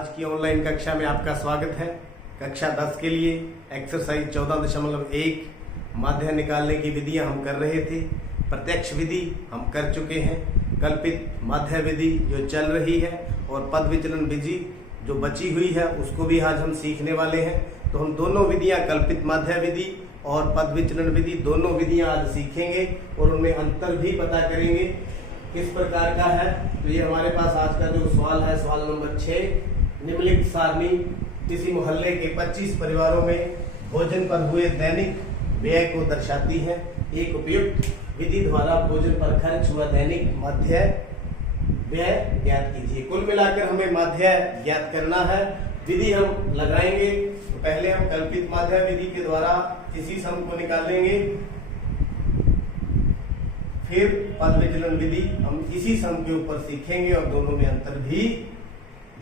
आज की ऑनलाइन कक्षा में आपका स्वागत है। कक्षा 10 के लिए एक्सरसाइज 14.1 माध्य निकालने की विधियां हम कर रहे थे। प्रत्यक्ष विधि हम कर चुके हैं, कल्पित माध्य विधि जो चल रही है और पद विचलन विधि जो बची हुई है उसको भी आज हम सीखने वाले हैं। तो हम दोनों विधियां, कल्पित माध्य विधि और पद विचलन विधि, दोनों विधियां आज सीखेंगे और उनमें अंतर भी पता करेंगे किस प्रकार का है। तो ये हमारे पास आज का जो सवाल है, सवाल नंबर 6। निम्नलिखित सारणी किसी मोहल्ले के 25 परिवारों में भोजन पर हुए दैनिक व्यय को दर्शाती है। एक उपयुक्त विधि द्वारा भोजन पर खर्च हुआ दैनिक माध्य व्यय ज्ञात कीजिए। कुल मिलाकर हमें माध्य ज्ञात करना है। विधि हम लगाएंगे तो पहले हम कल्पित माध्य विधि के द्वारा इसी सम को निकालेंगे, फिर पद विचलन विधि हम इसी सम के ऊपर सीखेंगे और दोनों में अंतर भी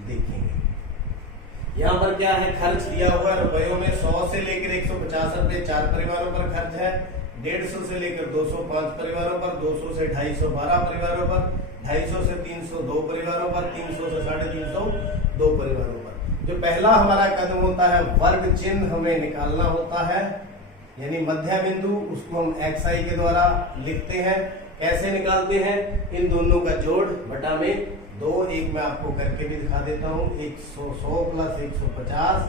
देखेंगे। यहाँ पर क्या है, खर्च दिया हुआ है रुपयों में 100 से लेकर 150 रुपए 4 परिवारों पर खर्च है, 150 से लेकर 205 परिवारों पर, 200 से 250 12 परिवारों पर, 250 से 300 2 परिवारों पर, 300 से 350 2 परिवारों पर। जो पहला हमारा कदम होता है वर्ग चिन्ह हमें निकालना होता है, यानी मध्य बिंदु, उसको हम xi के द्वारा लिखते हैं। कैसे निकालते हैं? इन दोनों का जोड़ बटा में 2, एक मैं आपको करके भी दिखा देता हूँ। 100 प्लस 150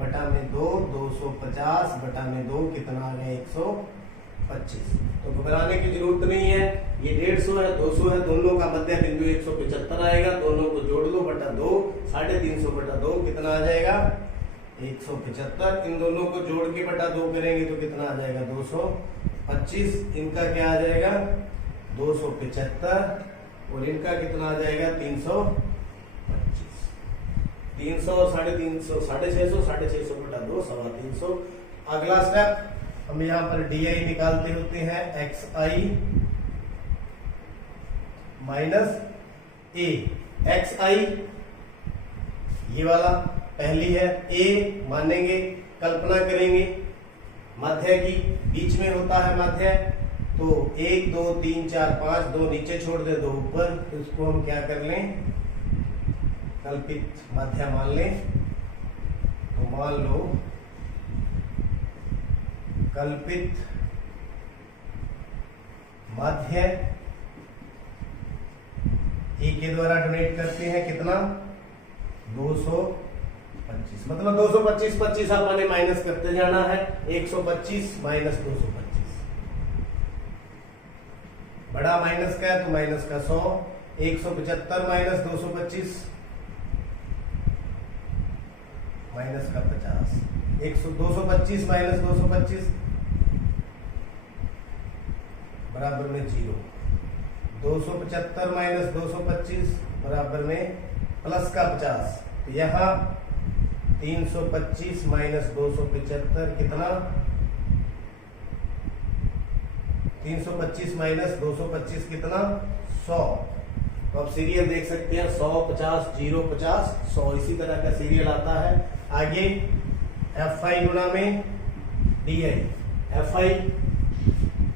बटा में 2, 250 बटा में 2 कितना आ गया 125। तो घबराने की जरूरत नहीं है, ये 150 है 200 है, दोनों का मध्य बिंदु 175 आएगा। दोनों को जोड़ लो बटा 2, 350 बटा 2 कितना आ जाएगा 175। इन दोनों को जोड़ के बटा 2 करेंगे तो कितना आ जाएगा 225। इनका क्या आ जाएगा 275 और इनका कितना आ जाएगा 325। 300 और 350 650, 650 बटा 2 350। अगला स्टेप हम यहाँ पर डी आई निकालते होते हैं, एक्स आई माइनस ए। एक्स आई ये वाला पहली है, ए मानेंगे, कल्पना करेंगे माध्य की, बीच में होता है माध्य। तो 1 2 3 4 5, 2 नीचे छोड़ दे 2 ऊपर, तो इसको हम क्या कर लें, कल्पित माध्य मान लें। तो मान लो कल्पित माध्य ए के द्वारा डोनेट करते हैं कितना 225, मतलब 225 25 आपने माइनस करते जाना है। 125 माइनस 225, बड़ा माइनस का है तो माइनस का 100। 175 माइनस 225 माइनस का 50। 225 माइनस 225 बराबर में 0। 275 माइनस 225 बराबर में प्लस का 50। तो यहाँ 325 माइनस 275 कितना 325 माइनस 225 कितना 100। तो आप सीरियल देख सकते हैं 100 50 0 50 100, इसी तरह का सीरियल आता है। आगे एफ आई गुणा में डी आई। एफ आई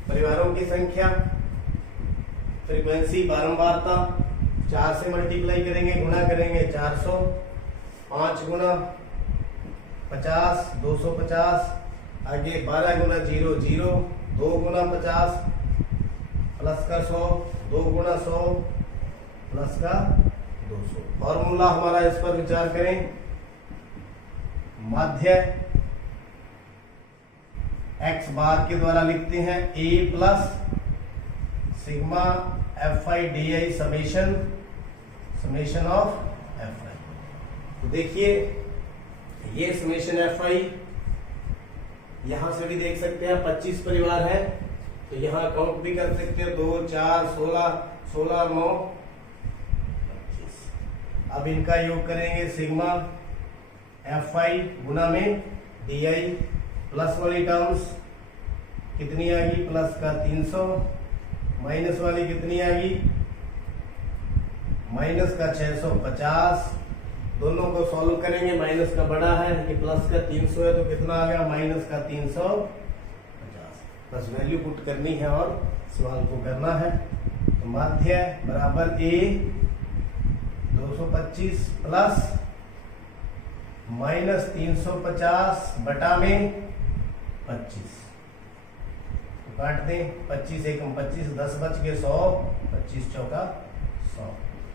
परिवारों की संख्या, फ्रीक्वेंसी बारंबारता, 4 से मल्टीप्लाई करेंगे, गुणा करेंगे 400, 5 गुना 50 250, आगे 12 गुना 0 0, 2 गुना 50 प्लस का 100, 2 गुना 100 प्लस का 200। फॉर्मूला हमारा इस पर विचार करें, माध्य x बार के द्वारा लिखते हैं a plus sigma F I D I summation of F I. तो देखिए ये समेशन एफ आई, यहां से भी देख सकते हैं 25 परिवार है तो यहां काउंट भी कर सकते हैं 2 4 16 16 9 25। अब इनका योग करेंगे, सिग्मा एफ आई गुना में डी आई, प्लस वाली टर्म्स कितनी आ गई प्लस का 300, माइनस वाली कितनी आ गई माइनस का 650। दोनों को सॉल्व करेंगे, माइनस का बड़ा है कि प्लस का 300 है तो कितना आ गया माइनस का 350। बस वैल्यू पुट करनी है और सवाल को करना है। तो माध्य बराबर ए 225 प्लस माइनस 350 बटा में 25, तो काट दें 25 एकम 25, 10 बच के 100, 25 चौका 100।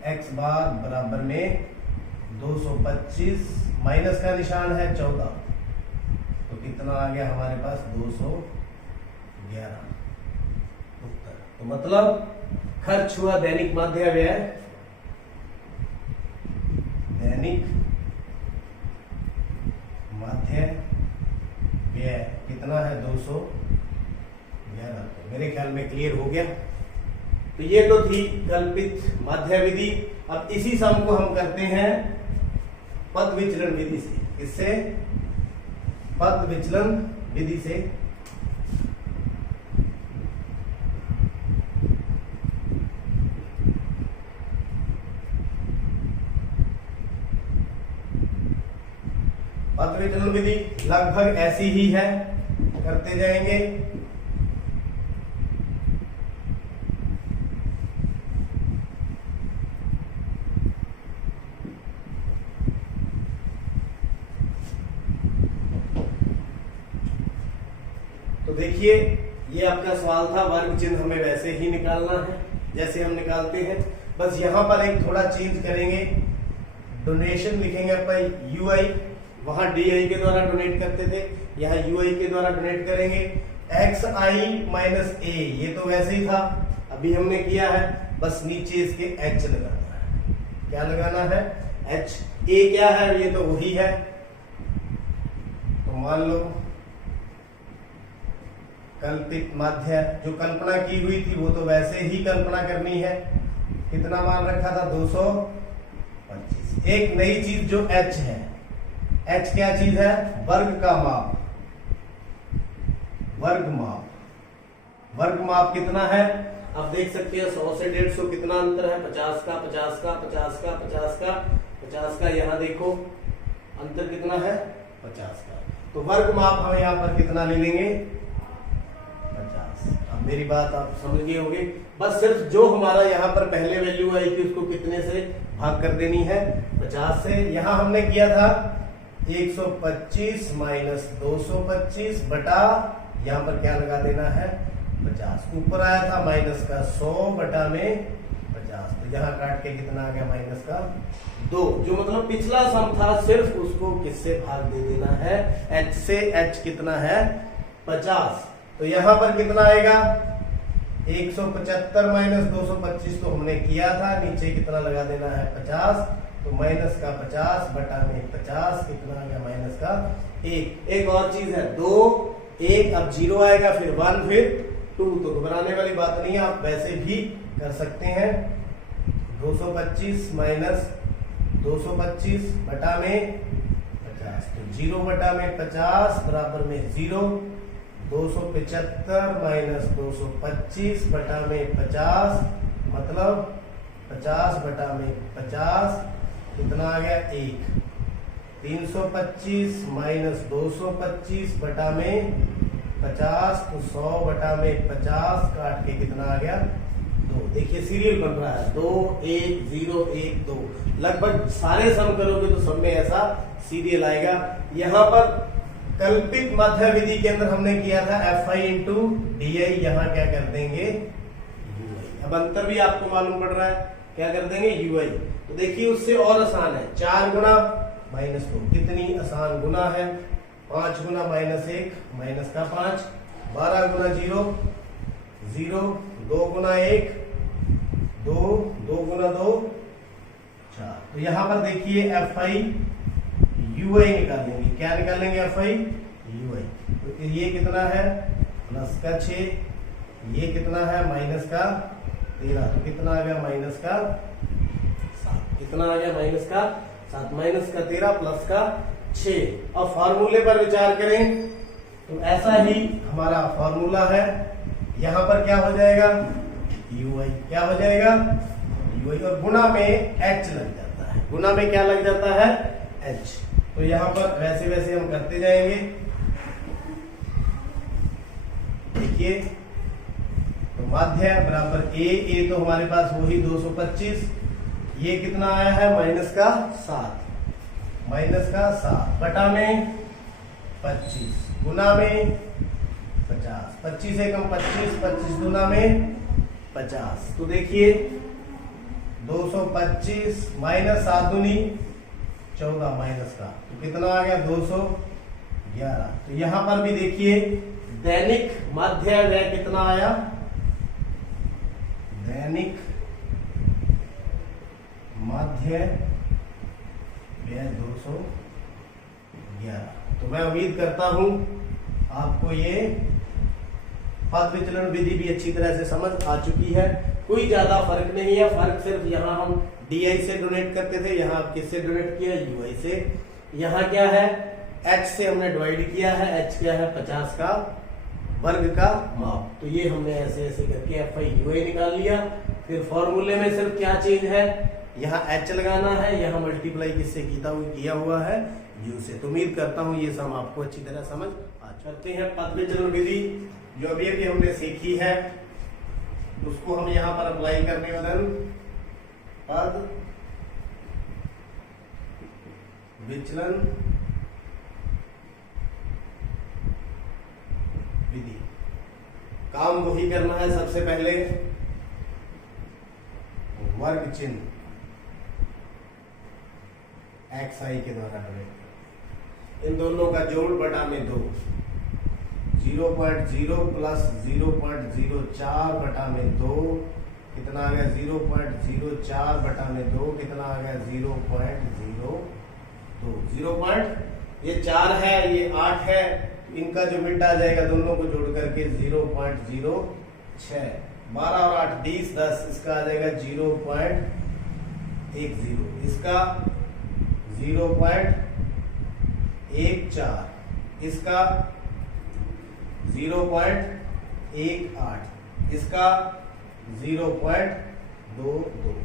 x बार बराबर में 225, माइनस का निशान है 14, तो कितना आ गया हमारे पास 211 उत्तर। तो मतलब खर्च हुआ दैनिक माध्य व्यय, दैनिक माध्य व्यय कितना है 211। मेरे ख्याल में क्लियर हो गया। तो ये तो थी कल्पित माध्य विधि। अब इसी सम को हम करते हैं पद विचलन विधि से। इससे पद विचलन विधि से। पद विचलन विधि लगभग ऐसी ही है, करते जाएंगे। तो देखिए, ये आपका सवाल था, वर्ग चिन्ह हमें वैसे ही निकालना है जैसे हम निकालते हैं। बस यहां पर एक थोड़ा चेंज करेंगे, डोनेशन लिखेंगे अपन यूआई, वहां डीआई के द्वारा डोनेट करते थे, यहाँ यूआई के द्वारा डोनेट करेंगे। एक्स आई माइनस ए, ये तो वैसे ही था, अभी हमने किया है, बस नीचे इसके एच लगाना है। क्या लगाना है? एच। ए क्या है? ये तो वही है, तो मान लो कल्पित माध्य, जो कल्पना की हुई थी वो तो वैसे ही कल्पना करनी है। कितना मान रखा था? 225। एक नई चीज जो h है, h क्या चीज है? वर्ग का माप, वर्ग माप। वर्ग माप कितना है? आप देख सकते हैं 100 से 150 कितना अंतर है? 50 का, 50 का, 50 का, 50 का, 50 का। यहाँ देखो अंतर कितना है? 50 का। तो वर्ग माप हम यहाँ पर कितना ले लेंगे? 50। अब मेरी बात आप समझ गए होंगे। बस सिर्फ जो हमारा यहाँ पर पहले वैल्यू आई थी उसको कितने से भाग कर देनी है? 50 से। यहाँ हमने किया था 125 माइनस 225 बटा, यहाँ पर क्या लगा देना है? 50। ऊपर आया था माइनस का 100 बटा में 50, तो यहाँ काट के कितना आ गया? माइनस का 2। जो मतलब पिछला सम था, सिर्फ उसको किससे भाग दे देना है? h से। h कितना है? 50। तो यहाँ पर कितना आएगा? 175 माइनस 225 तो हमने किया था, नीचे कितना लगा देना है? 50। तो माइनस का 50 बटा में 50 कितना आ गया? माइनस का 1। एक और चीज है, 2 1, अब 0 आएगा, फिर 1, फिर 2। तो घबराने वाली बात नहीं है, आप वैसे भी कर सकते हैं। 225 माइनस 225 बटा में 50, तो 0 बटा में 50 बराबर में 0। 275 माइनस 225 बटा में 50, मतलब 50 बटा में 50 कितना आ गया? 1। 325 माइनस 225 बटा में 50, तो 100 बटा में 50 काट के कितना आ गया? 2। देखिए सीरियल बन रहा है, 2 1 0 1 2। लगभग सारे सम करोगे तो सब में ऐसा सीरियल आएगा। यहाँ पर कल्पित माध्य विधि के अंदर हमने किया था fi इंटू डी आई, यहाँ क्या कर देंगे? ui। अब अंतर भी आपको मालूम पड़ रहा है, क्या कर देंगे? ui। तो देखिए उससे और आसान है, 4 गुना माइनस 2, कितनी आसान गुना है? 5 गुना माइनस 1 माइनस का 5, 12 गुना 0 0, 2 गुना 1 2, 2 गुना 2 4। तो यहाँ पर देखिए fi ui निकालेंगे। क्या निकालेंगे? fi ui। तो ये कितना है? प्लस का 6, ये कितना है? माइनस का 13, तो कितना आ गया? माइनस का 7। कितना आ गया? माइनस का 7। माइनस का 13 प्लस का 6। और फॉर्मूले पर विचार करें तो ऐसा ही हमारा फॉर्मूला है। यहां पर क्या हो जाएगा? ui। क्या हो जाएगा? ui। और गुना में h लग जाता है। गुना में क्या लग जाता है? h। तो यहां पर वैसे वैसे हम करते जाएंगे। देखिए, तो माध्य बराबर a तो हमारे पास वही 225, ये कितना आया है? माइनस का 7। माइनस का 7 बटा में 25 गुना में 50, 25 एकम 25, 25 गुना में 50। तो देखिए 225 माइनस 7 दूनी 14 माइनस का, तो कितना आ गया 211। तो यहां पर भी देखिए दैनिक माध्य व्यय कितना आया, दैनिक माध्य व्यय 211। तो मैं उम्मीद करता हूं आपको ये पद विचलन विधि भी अच्छी तरह से समझ आ चुकी है। कोई ज्यादा फर्क नहीं है, फर्क सिर्फ यहाँ हम डी से डोनेट करते थे, यहाँ किससे डोनेट किया, यूआई से। यहाँ क्या है, एच से हमने डिवाइड किया है, एच क्या है 50 का वर्ग का माप। तो ये हमने ऐसे ऐसे करके एफ आई यूआई निकाल लिया। फिर फॉर्मूले में सिर्फ क्या चेंज है, यहाँ एच लगाना है, यहाँ मल्टीप्लाई किससे किया हुआ है, यू से। तो उम्मीद करता हूँ ये सम आपको अच्छी तरह समझ आ चुके हैं। पद विचलन विधि जो अभी अभी हमने सीखी है उसको हम यहाँ पर अप्लाई करने वाले पद विचलन विधि। काम वही करना है, सबसे पहले वर्ग चिन्ह एक्स आई के द्वारा करें, इन दोनों का जोड़ बटा में 2, 0.0 प्लस 0.04 बटा में 2 कितना आ गया 0.04 बटा में 2 कितना आ गया 0.02। 0. ये 4 है, ये 8 है, इनका जो मिड आ जाएगा दोनों को जोड़ करके 0.06। 12 और 8 20, 10, इसका आ जाएगा 0.10, इसका 0.14, इसका 0.18, इसका 0.22।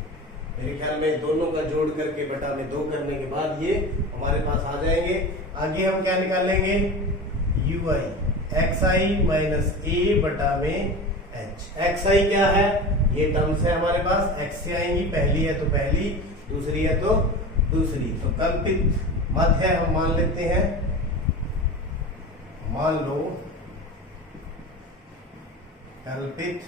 मेरे ख्याल में दोनों का जोड़ करके बटा में 2 करने के बाद ये हमारे पास आ जाएंगे। आगे हम क्या निकालेंगे, ui xi माइनस ए बटा में h। xi क्या है, ये टर्म्स है हमारे पास, x से आएंगी, पहली है तो पहली, दूसरी है तो दूसरी। तो कल्पित मध्य हम मान लेते हैं, मान लो कल्पित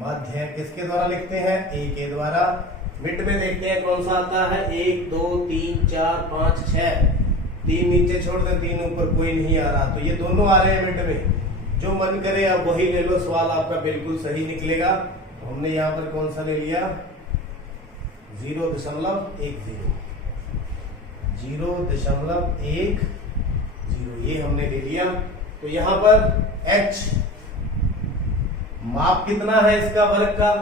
मध्य किसके द्वारा लिखते हैं, ए के द्वारा। मिड में देखते हैं कौन सा आता है, 1 2 3 4 5 6, 3 नीचे छोड़ दे, 3 ऊपर, कोई नहीं आ रहा। तो ये दोनों आ रहे हैं मिड में, जो मन करे आप वही ले लो, सवाल आपका बिल्कुल सही निकलेगा। तो हमने यहाँ पर कौन सा ले लिया, 0.10, 0.10 ये हमने ले लिया। तो यहाँ पर h माप कितना है इसका वर्ग का,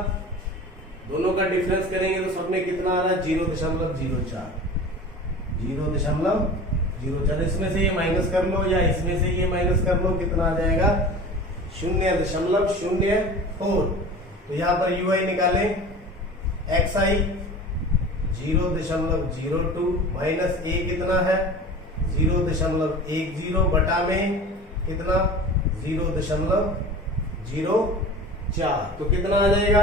दोनों का डिफरेंस करेंगे तो सब में कितना आ रहा है 0.04, 0.04। इसमें से ये माइनस कर लो या इसमें से ये माइनस कर लो, कितना आ जाएगा 0.04। तो यहाँ पर ui निकालें, xi 0.02 माइनस a कितना है 0.10 बटा में कितना 0.04। तो कितना आ जाएगा,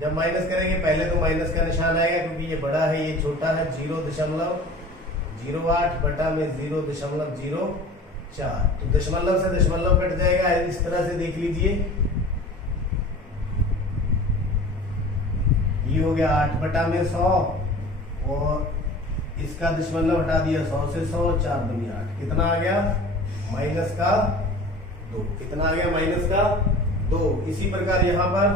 जब माइनस करेंगे पहले तो माइनस का निशान आएगा क्योंकि ये बड़ा है ये छोटा है, 0.08 बटा में 0.04। तो दशमलव से दशमलव कट जाएगा, इस तरह से देख लीजिए, ये हो गया 8 बटा में 100 और इसका दशमलव हटा दिया 100 से 100, 4 दूनी 8, कितना आ गया माइनस का 2, कितना आ गया माइनस का 2। इसी प्रकार यहाँ पर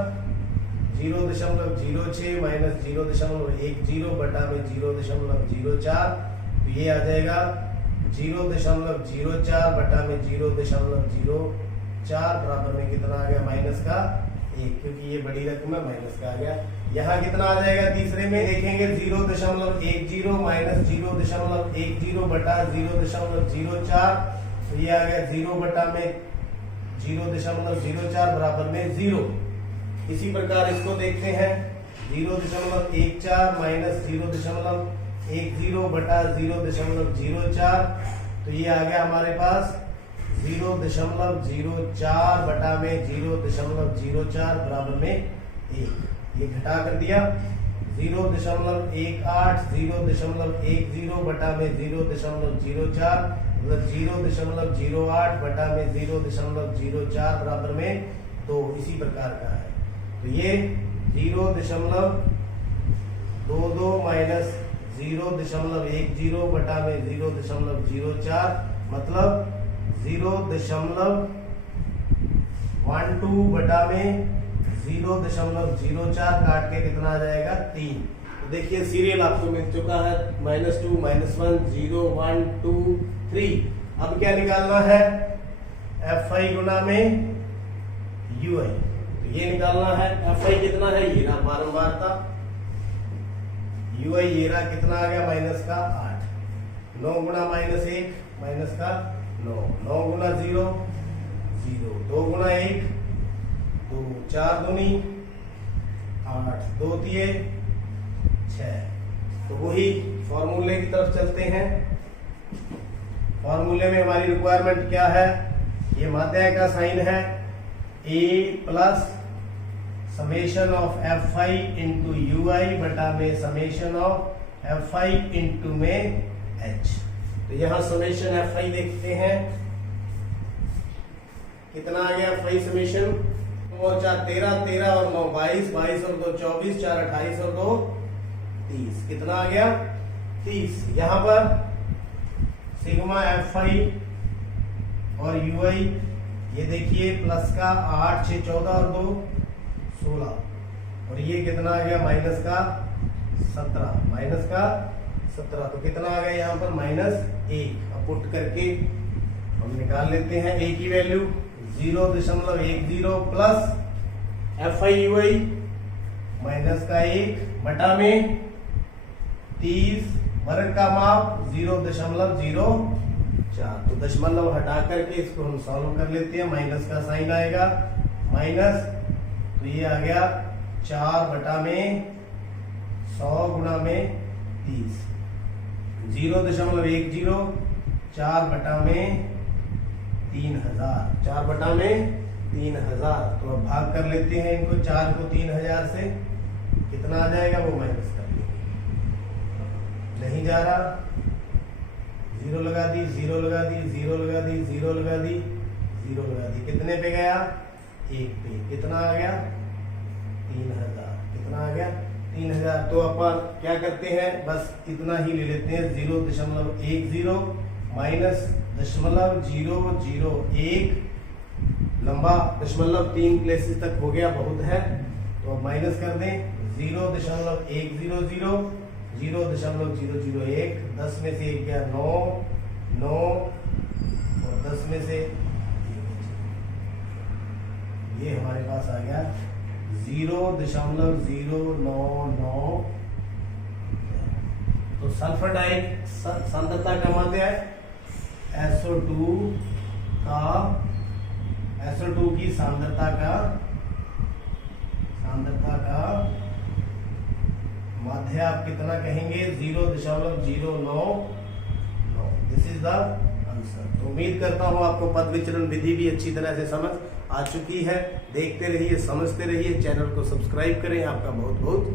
0.06 माइनस 0.10 बटा में 0.04, तो ये आ जाएगा 0.04 बटा में 0.04 बराबर में कितना आ गया माइनस का 1, क्योंकि ये बड़ी रकम है माइनस का आ गया। यहाँ कितना आ जाएगा तीसरे में देखेंगे 0.10 माइनस 0.10 बटा 0.04, तो ये आ गया 0 बटा में 0.04 बराबर में 0। इसी प्रकार इसको देखते हैं 0.14 माइनस 0.10 बटा 0.04, तो ये आ गया हमारे पास 0.04 बटा में 0.04 बराबर में 1। ये घटा कर दिया 0.18 0.10 बटा में 0.04 मतलब 0.08 बटा में 0.04 बराबर में 2 इसी प्रकार का है। तो ये 0.22 माइनस 0.10 बटा में 0.04 मतलब 0.12 बटा में 0.04 काट के कितना आ जाएगा 3। तो देखिए सीरियल आपको मिल चुका है -2 -1 0 1 2 3। अब क्या निकालना है Fi गुना में Ui। तो ये निकालना है Fi कितना है ये रहा बारंबारता, Ui ये रहा कितना आ गया माइनस का 8, 9 गुना -1 माइनस का 9, 9 गुना 0 0, 2 गुना 1 2, 4 दूनी 8, 2 तिये 6। तो वही फॉर्मूले की तरफ चलते हैं। फॉर्मूले में हमारी रिक्वायरमेंट क्या है, ये माध्याय का साइन है a plus summation of Fi into Ui बटा में समेशन ऑफ Fi इंटू में h। तो यहां समेशन Fi देखते हैं कितना आ गया Fi समेशन 4 4 13 13 और 9 22 22 और 2 24 4 28 और 2 30 कितना आ गया 30। यहां पर सिग्मा Fi और Ui ये देखिए प्लस का 8 6 14 और 2 16 और ये कितना आ गया माइनस का 17 तो कितना आ गया यहाँ पर -1। अब पुट करके हम निकाल लेते हैं a की value 0.10 plus Fi Ui minus का 1 बटा में 30 वर्ग का माप 0.04। तो दशमलव हटा करके इसको हम सॉल्व कर लेते हैं, माइनस का साइन आएगा माइनस, तो ये आ गया 4 बटा में 100 गुणा में 30 0.10 4 बटा में 3000 4 बटा में 3000। तो अब भाग कर लेते हैं इनको, 4 को 3000 से कितना आ जाएगा वो माइनस कर लेंगे, नहीं जा रहा 0 लगा दी 0 लगा दी 0 लगा दी 0 लगा दी 0 लगा दी, कितने पे गया 1 पे, कितना आ गया 3000, कितना आ गया 3000। तो अपन क्या करते हैं बस इतना ही ले लेते हैं 0.10 माइनस 0.001 लंबा 3 प्लेसेस तक हो गया बहुत है। तो अब माइनस कर दें 0.100 0.001 10 में से 1 गया 9 9 और 10 में से ये हमारे पास आ गया 0.099। तो सल्फर डाइऑक्साइड सांद्रता का माध्य है SO2 की सांद्रता का माध्य आप कितना कहेंगे 0.099। This is the answer. तो उम्मीद करता हूं आपको पद विचरण विधि भी अच्छी तरह से समझ आ चुकी है। देखते रहिए, समझते रहिए, चैनल को सब्सक्राइब करें। आपका बहुत बहुत